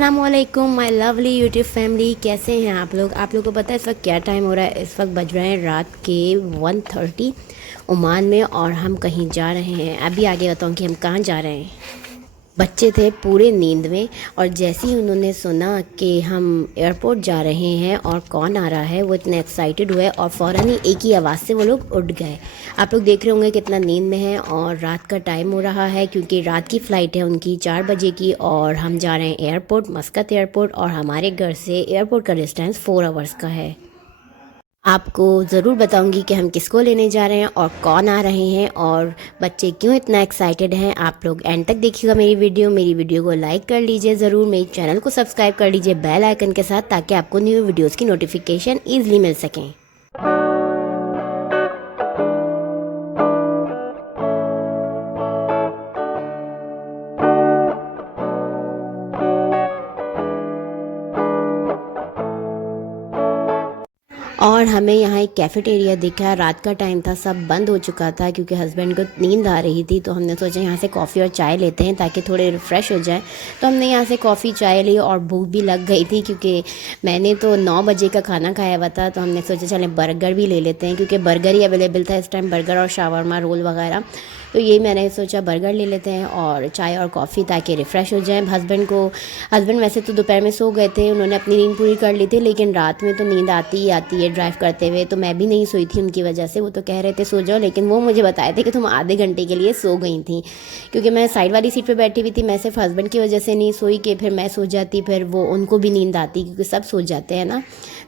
अस्सलामुअलैकुम my lovely YouTube family, कैसे हैं आप लोग को पता है इस वक्त क्या टाइम हो रहा है? इस वक्त बज रहे हैं रात के 1:30 ओमान में, और हम कहीं जा रहे हैं। अभी आगे बताऊँ कि हम कहाँ जा रहे हैं। बच्चे थे पूरे नींद में, और जैसे ही उन्होंने सुना कि हम एयरपोर्ट जा रहे हैं और कौन आ रहा है, वो इतने एक्साइटेड हुए और फ़ौरन ही एक ही आवाज़ से वो लोग उठ गए। आप लोग देख रहे होंगे कितना नींद में है, और रात का टाइम हो रहा है क्योंकि रात की फ़्लाइट है उनकी 4 बजे की, और हम जा रहे हैं एयरपोर्ट, मस्कत एयरपोर्ट, और हमारे घर से एयरपोर्ट का डिस्टेंस 4 आवर्स का है। आपको ज़रूर बताऊंगी कि हम किसको लेने जा रहे हैं और कौन आ रहे हैं और बच्चे क्यों इतना एक्साइटेड हैं। आप लोग एंड तक देखिएगा मेरी वीडियो को लाइक कर लीजिए ज़रूर, मेरे चैनल को सब्सक्राइब कर लीजिए बेल आइकन के साथ, ताकि आपको न्यू वीडियोज़ की नोटिफिकेशन ईजिली मिल सकें। और हमें यहाँ एक कैफ़ेटेरिया दिखा। रात का टाइम था, सब बंद हो चुका था क्योंकि हस्बैंड को नींद आ रही थी, तो हमने सोचा यहाँ से कॉफ़ी और चाय लेते हैं ताकि थोड़े रिफ़्रेश हो जाए। तो हमने यहाँ से कॉफ़ी चाय ली, और भूख भी लग गई थी क्योंकि मैंने तो 9 बजे का खाना खाया हुआ था। तो हमने सोचा चलें बर्गर भी ले लेते हैं, क्योंकि बर्गर ही अवेलेबल था इस टाइम, बर्गर और शावरमा रोल वगैरह। तो ये मैंने सोचा बर्गर ले लेते हैं और चाय और कॉफ़ी, ताकि रिफ़्रेश हो जाएं। हस्बैंड वैसे तो दोपहर में सो गए थे, उन्होंने अपनी नींद पूरी कर ली थी, लेकिन रात में तो नींद आती ही आती है ड्राइव करते हुए। तो मैं भी नहीं सोई थी उनकी वजह से, वो तो कह रहे थे सो जाओ, लेकिन वो मुझे बताए थे कि तुम आधे घंटे के लिए सो गई थी, क्योंकि मैं साइड वाली सीट पर बैठी हुई थी। मैं सिर्फ हस्बैंड की वजह से नहीं सोई कि फिर मैं सो जाती, फिर वो उनको भी नींद आती, क्योंकि सब सो जाते हैं ना,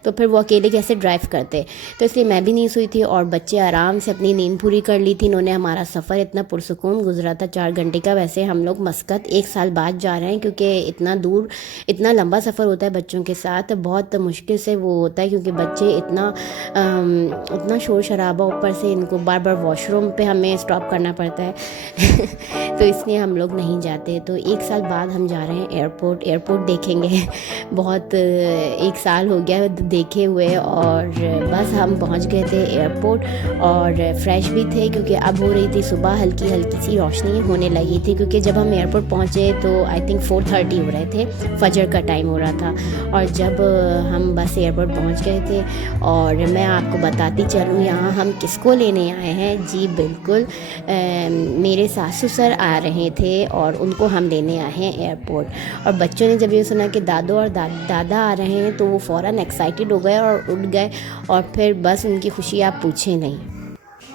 तो फिर वो अकेले कैसे ड्राइव करते। तो इसलिए मैं भी नहीं सोई थी, और बच्चे आराम से अपनी नींद पूरी कर ली थी इन्होंने। हमारा सफ़र इतना पुरसुकून गुजरा था, 4 घंटे का। वैसे हम लोग मस्कत 1 साल बाद जा रहे हैं, क्योंकि इतना दूर, इतना लंबा सफ़र होता है बच्चों के साथ, बहुत मुश्किल से वो होता है, क्योंकि बच्चे इतना शोर शराबा, ऊपर से इनको बार बार वॉशरूम पे हमें स्टॉप करना पड़ता है तो इसलिए हम लोग नहीं जाते। तो 1 साल बाद हम जा रहे हैं एयरपोर्ट देखेंगे बहुत 1 साल हो गया देखे हुए, और बस हम पहुंच गए थे एयरपोर्ट, और फ्रेश भी थे क्योंकि अब हो रही थी सुबह, हल्की हल्की सी रोशनी होने लगी थी, क्योंकि जब हम एयरपोर्ट पहुंचे तो आई थिंक 4:30 हो रहे थे, फजर का टाइम हो रहा था। और जब हम बस एयरपोर्ट पहुंच गए थे, और मैं आपको बताती चलूँ यहाँ हम किसको लेने आए हैं। जी बिल्कुल, मेरे सासू सर आ रहे थे और उनको हम लेने आए हैं एयरपोर्ट। और बच्चों ने जब ये सुना कि दादू और दादा आ रहे हैं, तो वो फ़ौरन एक्साइटेड हो गए और उठ गए, और फिर बस उनकी खुशी आप पूछें नहीं।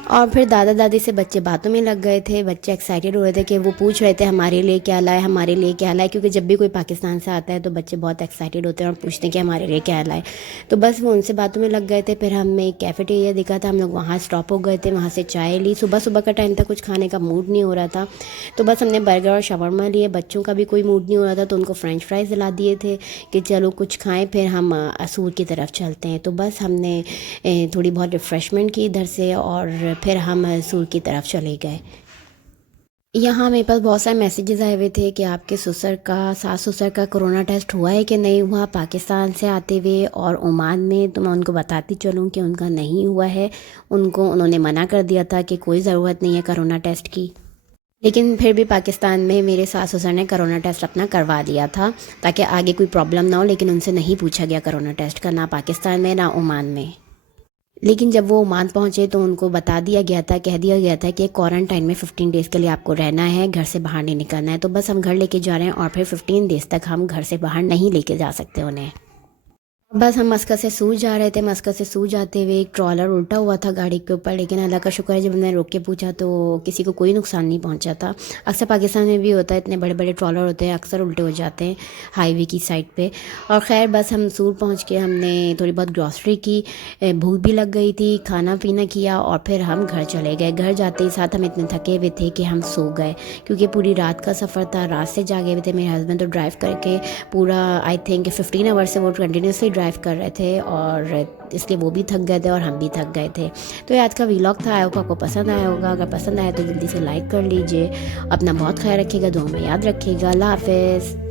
और फिर दादा दादी से बच्चे बातों में लग गए थे। बच्चे एक्साइटेड हो रहे थे कि वो पूछ रहे थे हमारे लिए क्या लाए, हमारे लिए क्या लाए, क्योंकि जब भी कोई पाकिस्तान से आता है तो बच्चे बहुत एक्साइटेड होते हैं और पूछते हैं कि हमारे लिए क्या लाए। तो बस वो उनसे बातों में लग गए थे। फिर हमें एक कैफ़ेटेरिया दिखा था, हम लोग वहाँ स्टॉप हो गए थे, वहाँ से चाय ली। सुबह सुबह का टाइम था, कुछ खाने का मूड नहीं हो रहा था, तो बस हमने बर्गर और शवरमा लिए। बच्चों का भी कोई मूड नहीं हो रहा था, तो उनको फ्रेंच फ्राइज़ दिला दिए थे कि चलो कुछ खाएँ, फिर हम असूर की तरफ चलते हैं। तो बस हमने थोड़ी बहुत रिफ़्रेशमेंट की इधर से, और फिर हम की तरफ चले गए। यहाँ मेरे पास बहुत सारे मैसेजेस आए हुए थे कि आपके सास ससुर का कोरोना टेस्ट हुआ है कि नहीं हुआ पाकिस्तान से आते हुए और ओमान में। तो मैं उनको बताती चलूँ कि उनका नहीं हुआ है, उन्होंने मना कर दिया था कि कोई ज़रूरत नहीं है कोरोना टेस्ट की। लेकिन फिर भी पाकिस्तान में मेरे सास ससुर ने कोरोना टेस्ट अपना करवा दिया था, ताकि आगे कोई प्रॉब्लम ना हो। लेकिन उनसे नहीं पूछा गया कोरोना टेस्ट का, ना पाकिस्तान में ना ओमान में। लेकिन जब वो ओमान पहुंचे तो उनको कह दिया गया था कि क्वारंटाइन में 15 डेज़ के लिए आपको रहना है, घर से बाहर नहीं निकलना है। तो बस हम घर लेके जा रहे हैं, और फिर 15 डेज़ तक हम घर से बाहर नहीं लेके जा सकते उन्हें। बस हम मस्कत से सूज जा रहे थे। मस्कत से सूज जाते हुए एक ट्रॉलर उल्टा हुआ था गाड़ी के ऊपर, लेकिन अल्लाह का शुक्र है जब मैंने रोक के पूछा तो किसी को कोई नुकसान नहीं पहुंचा था। अक्सर पाकिस्तान में भी होता है, इतने बड़े बड़े ट्रॉलर होते हैं, अक्सर उल्टे हो जाते हैं हाईवे की साइड पे। और ख़ैर बस हम सूर पहुंच के हमने थोड़ी बहुत ग्रॉसरी की, भूख भी लग गई थी, खाना पीना किया, और फिर हम घर चले गए। घर जाते ही साथ हम इतने थके हुए थे कि हम सो गए, क्योंकि पूरी रात का सफ़र था, रात से जागे हुए थे। मेरे हस्बैंड तो ड्राइव करके पूरा आई थिंक 15 आवर्स से वो कंटिन्यूसली ड्राइव कर रहे थे, और इसलिए वो भी थक गए थे और हम भी थक गए थे। तो ये आज का व्लॉग था, आपको पसंद आया होगा। अगर पसंद आया तो जल्दी से लाइक कर लीजिए। अपना बहुत ख्याल रखिएगा, दुआ में याद रखिएगा। अल्लाह हाफ़िज़।